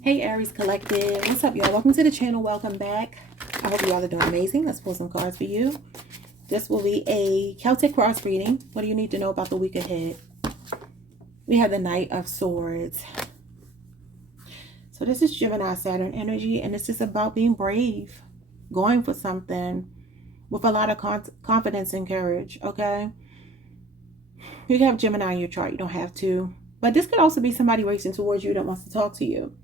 Hey Aries Collective, what's up y'all? Welcome to the channel, welcome back. I hope you all are doing amazing. Let's pull some cards for you. This will be a Celtic cross reading. What do you need to know about the week ahead? We have the Knight of Swords. So this is Gemini Saturn energy, and this is about being brave, going for something with a lot of confidence and courage, okay? You can have Gemini in your chart, you don't have to. But this could also be somebody racing towards you that wants to talk to you.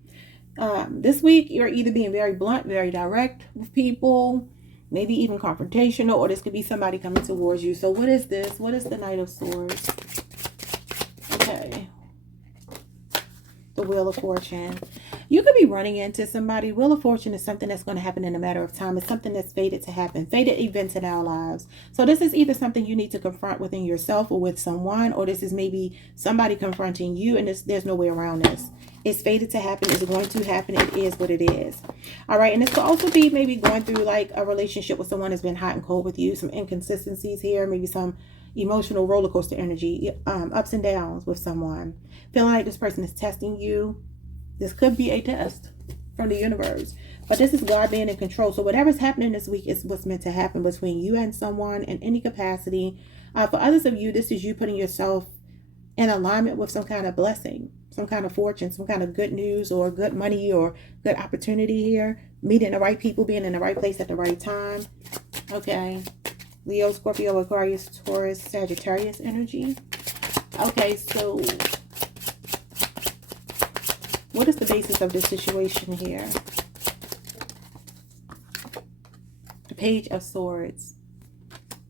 This week, you're either being very blunt, very direct with people, maybe even confrontational, or this could be somebody coming towards you. So what is this? What is the Knight of Swords? Okay. The Wheel of Fortune. You could be running into somebody. Wheel of Fortune is something that's going to happen in a matter of time. It's something that's fated to happen. Fated events in our lives. So this is either something you need to confront within yourself or with someone, or this is maybe somebody confronting you, and there's no way around this. It's fated to happen. It's going to happen. It is what it is. All right. And this could also be maybe going through like a relationship with someone that's been hot and cold with you. Some inconsistencies here. Maybe some emotional roller coaster energy. Ups and downs with someone. Feeling like this person is testing you. This could be a test from the universe. But this is God being in control. So whatever's happening this week is what's meant to happen between you and someone in any capacity. For others of you, this is you putting yourself in alignment with some kind of blessing, some kind of fortune, some kind of good news or good money or good opportunity here. Meeting the right people, being in the right place at the right time. Okay. Leo, Scorpio, Aquarius, Taurus, Sagittarius energy. Okay, so what is the basis of this situation here? The Page of Swords.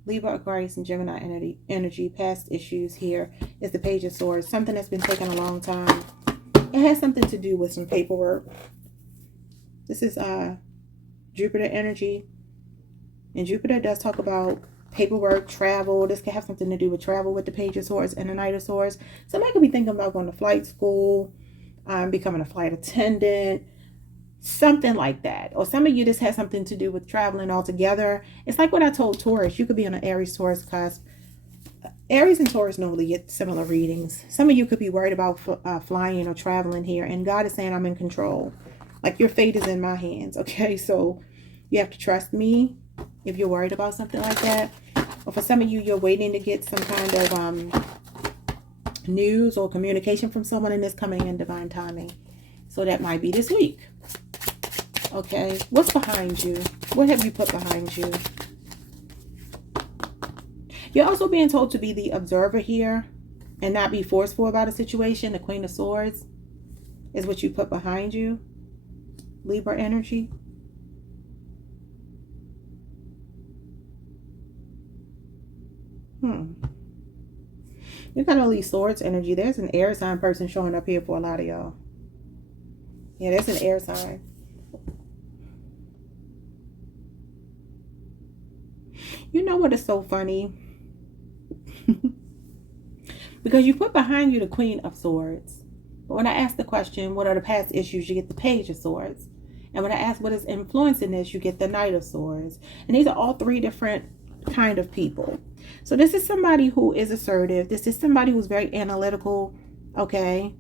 Libra, Aquarius, and Gemini energy. Past issues here is the Page of Swords. Something that's been taking a long time. It has something to do with some paperwork. This is Jupiter energy. And Jupiter does talk about paperwork, travel. This could have something to do with travel with the Page of Swords and the Knight of Swords. Somebody could be thinking about going to flight school, becoming a flight attendant, something like that. Or some of you, this has something to do with traveling altogether. It's like what I told Taurus. You could be on an Aries Taurus cusp. Aries and Taurus normally get similar readings. Some of you could be worried about flying or traveling here, and God is saying, I'm in control. Like your fate is in my hands. Okay, so you have to trust me if you're worried about something like that. Or for some of you, you're waiting to get some kind of news or communication from someone, and it's coming in divine timing. So that might be this week. Okay, what's behind you? What have you put behind you? You're also being told to be the observer here and not be forceful about a situation. The Queen of Swords is what you put behind you. Libra energy. You got all these swords energy. There's an air sign person showing up here for a lot of y'all. Yeah, there's an air sign. You know what is so funny? Because you put behind you the Queen of Swords. But when I ask the question, what are the past issues, you get the Page of Swords. And when I ask what is influencing this, you get the Knight of Swords. And these are all three different kind of people. So this is somebody who is assertive. This is somebody who's very analytical. Okay.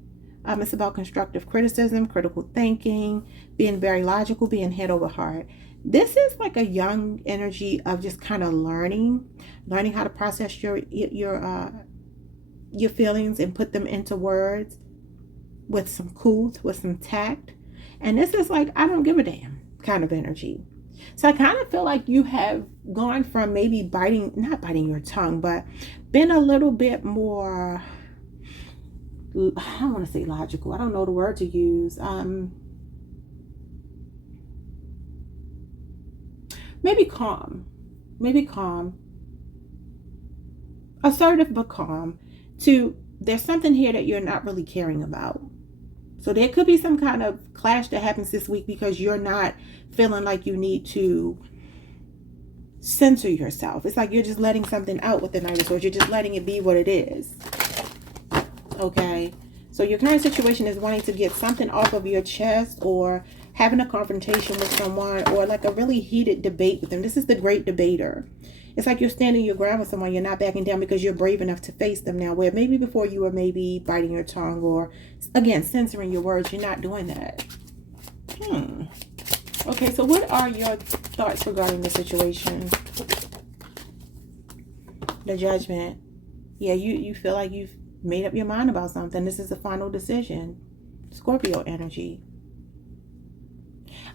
It's about constructive criticism, critical thinking, being very logical, being head over heart. This is like a young energy of just kind of learning how to process your feelings and put them into words with some couth, with some tact. And this is like, I don't give a damn kind of energy. So I kind of feel like you have gone from maybe not biting your tongue, but been a little bit more, I don't want to say logical. I don't know the word to use. Maybe calm. Assertive, but calm. There's something here that you're not really caring about. So there could be some kind of clash that happens this week because you're not feeling like you need to censor yourself. It's like you're just letting something out with the Knight of Swords. You're just letting it be what it is. Okay. So your current situation is wanting to get something off of your chest, or having a confrontation with someone, or like a really heated debate with them. This is the great debater. It's like you're standing your ground with someone. You're not backing down because you're brave enough to face them now, where maybe before you were maybe biting your tongue or, again, censoring your words. You're not doing that. Okay, so what are your thoughts regarding the situation? The Judgment. Yeah, you feel like you've made up your mind about something. This is a final decision. Scorpio energy.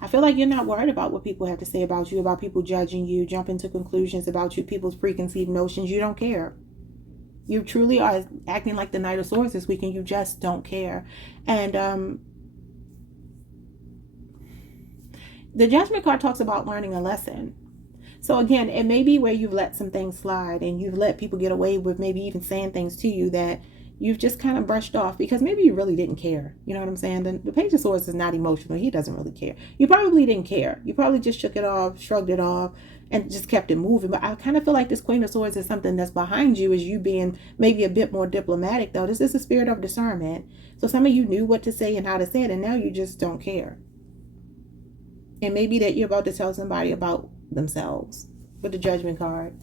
I feel like you're not worried about what people have to say about you, about people judging you, jumping to conclusions about you, people's preconceived notions. You don't care. You truly are acting like the Knight of Swords this week, and you just don't care. And the Judgment card talks about learning a lesson. So again, it may be where you've let some things slide and you've let people get away with maybe even saying things to you that you've just kind of brushed off because maybe you really didn't care. You know what I'm saying? The Page of Swords is not emotional. He doesn't really care. You probably didn't care. You probably just shook it off, shrugged it off, and just kept it moving. But I kind of feel like this Queen of Swords is something that's behind you, is you being maybe a bit more diplomatic, though. This is a spirit of discernment. So some of you knew what to say and how to say it, and now you just don't care. And maybe that you're about to tell somebody about themselves with the Judgment card.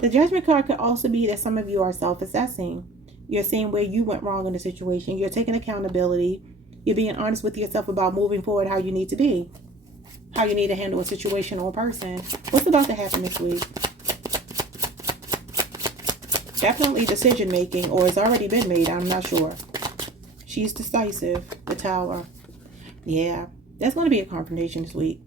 The Judgment card could also be that some of you are self-assessing. You're seeing where you went wrong in the situation. You're taking accountability. You're being honest with yourself about moving forward, how you need to be, how you need to handle a situation or a person. What's about to happen this week? Definitely decision making, or it's already been made. I'm not sure. She's decisive. The Tower. Yeah, there's going to be a confrontation this week.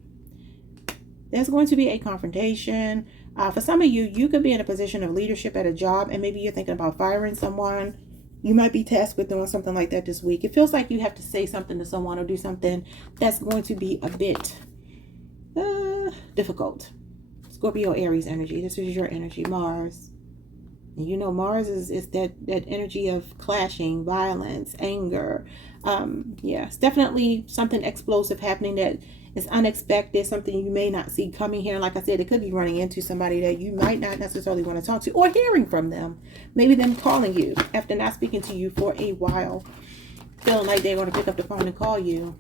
There's going to be a confrontation. For some of you, you could be in a position of leadership at a job, and maybe you're thinking about firing someone. You might be tasked with doing something like that this week. It feels like you have to say something to someone or do something that's going to be a bit difficult. Scorpio, Aries energy. This is your energy, Mars. And you know, Mars is that energy of clashing, violence, anger. Yeah, it's definitely something explosive happening that is unexpected, something you may not see coming here. And like I said, it could be running into somebody that you might not necessarily want to talk to, or hearing from them. Maybe them calling you after not speaking to you for a while, feeling like they're going to pick up the phone and call you.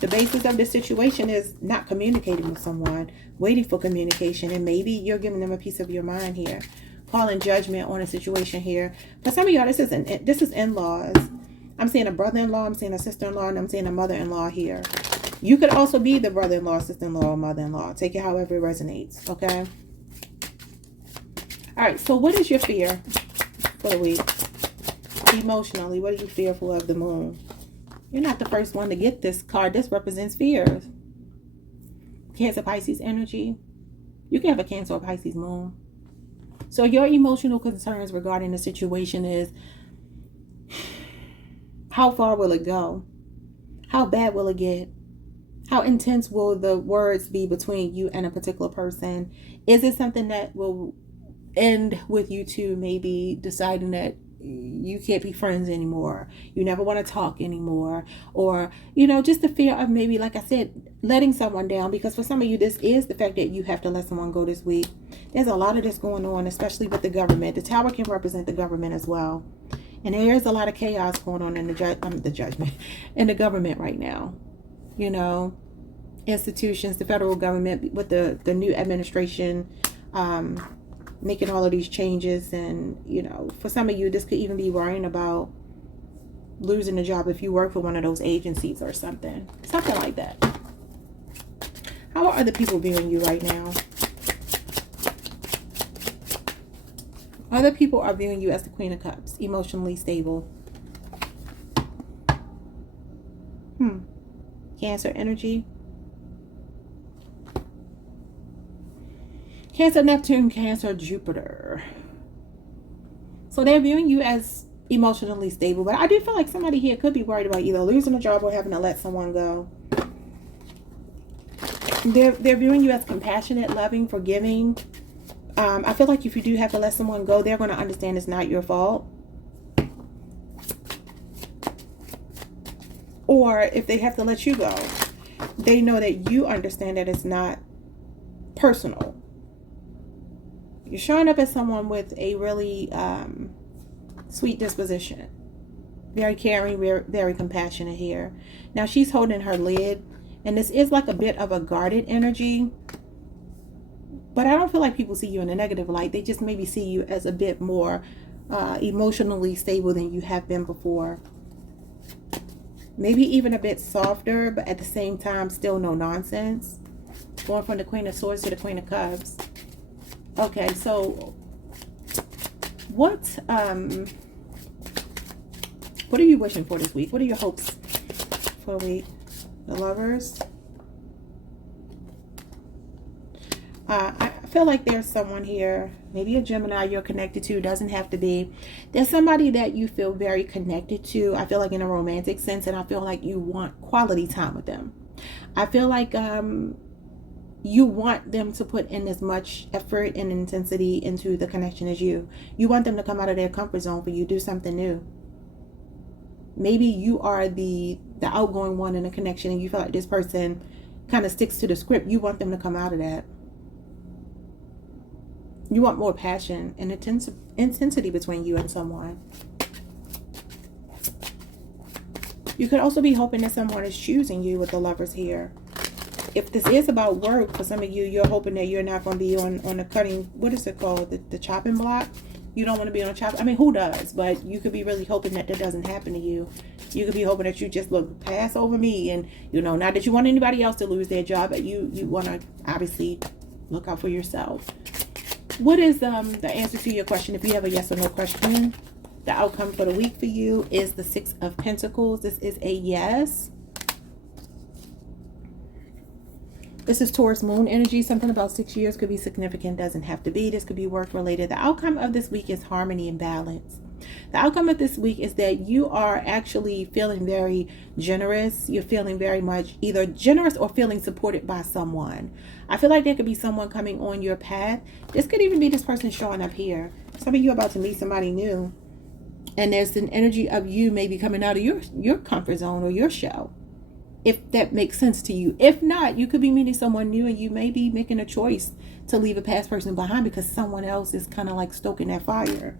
The basis of this situation is not communicating with someone, waiting for communication, and maybe you're giving them a piece of your mind here. Calling judgment on a situation here. For some of y'all, this is in-laws. I'm seeing a brother-in-law, I'm seeing a sister-in-law, and I'm seeing a mother-in-law here. You could also be the brother-in-law, sister-in-law, or mother-in-law. Take it however it resonates, okay? All right, so what is your fear for the week? Emotionally, what are you fearful of the Moon? You're not the first one to get this card. This represents fears. Cancer, Pisces energy. You can have a Cancer or Pisces Moon. So your emotional concerns regarding the situation is, how far will it go? How bad will it get? How intense will the words be between you and a particular person? Is it something that will end with you two maybe deciding that you can't be friends anymore, you never want to talk anymore, or just the fear of maybe, like I said, letting someone down? Because for some of you, this is the fact that you have to let someone go this week. There's a lot of this going on, especially with the government. The Tower can represent the government as well, and there is a lot of chaos going on in the judgment in the government right now. Institutions, the federal government with the new administration, making all of these changes. And for some of you, this could even be worrying about losing a job if you work for one of those agencies or something like that. How are other people viewing you right now? Other people are viewing you as the Queen of Cups, emotionally stable. Cancer energy. Cancer, Neptune, Cancer, Jupiter. So they're viewing you as emotionally stable. But I do feel like somebody here could be worried about either losing a job or having to let someone go. They're viewing you as compassionate, loving, forgiving. I feel like if you do have to let someone go, they're going to understand it's not your fault. Or if they have to let you go, they know that you understand that it's not personal. You're showing up as someone with a really sweet disposition. Very caring, very, very compassionate here. Now she's holding her lid, and this is like a bit of a guarded energy. But I don't feel like people see you in a negative light. They just maybe see you as a bit more emotionally stable than you have been before. Maybe even a bit softer, but at the same time, still no nonsense. Going from the Queen of Swords to the Queen of Cups. Okay, so what are you wishing for this week? What are your hopes for the week? The Lovers. I feel like there's someone here, maybe a Gemini you're connected to, doesn't have to be. There's somebody that you feel very connected to, I feel like in a romantic sense, and I feel like you want quality time with them. I feel like you want them to put in as much effort and intensity into the connection as you. You want them to come out of their comfort zone for you, do something new. Maybe you are the outgoing one in a connection and you feel like this person kind of sticks to the script. You want them to come out of that. You want more passion and intensity between you and someone. You could also be hoping that someone is choosing you with the Lovers here. If this is about work, for some of you, you're hoping that you're not going to be on the cutting, what is it called? The chopping block? You don't want to be on a chop. I mean, who does? But you could be really hoping that that doesn't happen to you. You could be hoping that you just look pass over me. And, you know, not that you want anybody else to lose their job, but you want to obviously look out for yourself. What is the answer to your question? If you have a yes or no question, the outcome for the week for you is the Six of Pentacles. This is a yes. This is Taurus moon energy. Something about 6 years could be significant, doesn't have to be. This could be work related. The outcome of this week is harmony and balance. The outcome of this week is that you are actually feeling very generous. You're feeling very much either generous or feeling supported by someone. I feel like there could be someone coming on your path. This could even be this person showing up here. Some of you are about to meet somebody new. And there's an energy of you maybe coming out of your comfort zone or your shell. If that makes sense to you. If not, you could be meeting someone new and you may be making a choice to leave a past person behind because someone else is kind of like stoking that fire.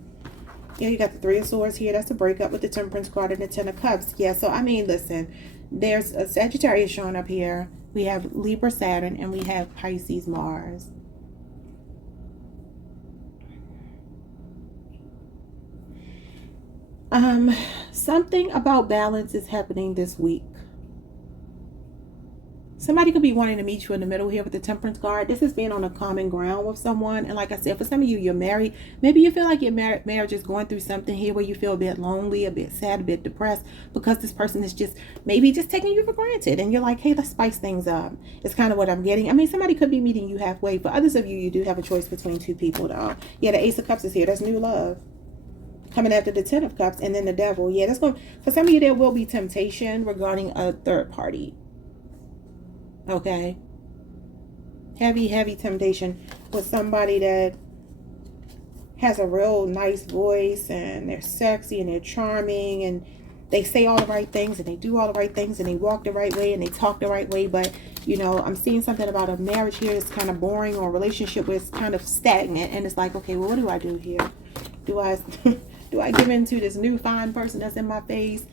Yeah, you got the Three of Swords here. That's a breakup with the Temperance card and the Ten of Cups. Yeah, so I mean, listen, there's a Sagittarius showing up here. We have Libra Saturn and we have Pisces Mars. Something about balance is happening this week. Somebody could be wanting to meet you in the middle here with the Temperance card. This is being on a common ground with someone. And like I said, for some of you, you're married. Maybe you feel like your marriage is going through something here where you feel a bit lonely, a bit sad, a bit depressed because this person is just maybe just taking you for granted. And you're like, hey, let's spice things up. It's kind of what I'm getting. I mean, somebody could be meeting you halfway. For others of you, you do have a choice between two people, though. Yeah, the Ace of Cups is here. That's new love. Coming after the Ten of Cups and then the Devil. Yeah, that's going. For some of you, there will be temptation regarding a third party. Okay, heavy temptation with somebody that has a real nice voice and they're sexy and they're charming and they say all the right things and they do all the right things and they walk the right way and they talk the right way. But you know, I'm seeing something about a marriage here that's kind of boring, or a relationship where it's kind of stagnant, and it's like, okay, well, what do I do here? Do I do I give in to this new fine person that's in my face?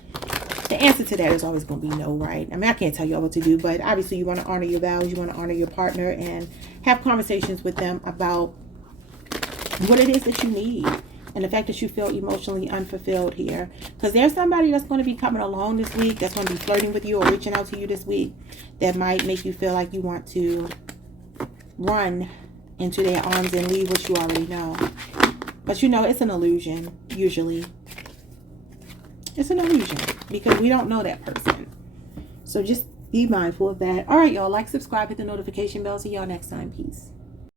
The answer to that is always going to be no, right? I mean, I can't tell you all what to do, but obviously you want to honor your vows. You want to honor your partner and have conversations with them about what it is that you need and the fact that you feel emotionally unfulfilled here. Because there's somebody that's going to be coming along this week that's going to be flirting with you or reaching out to you this week that might make you feel like you want to run into their arms and leave what you already know. But you know, it's an illusion, usually. It's an illusion because we don't know that person. So just be mindful of that. All right, y'all. Like, subscribe, hit the notification bell. See y'all next time. Peace.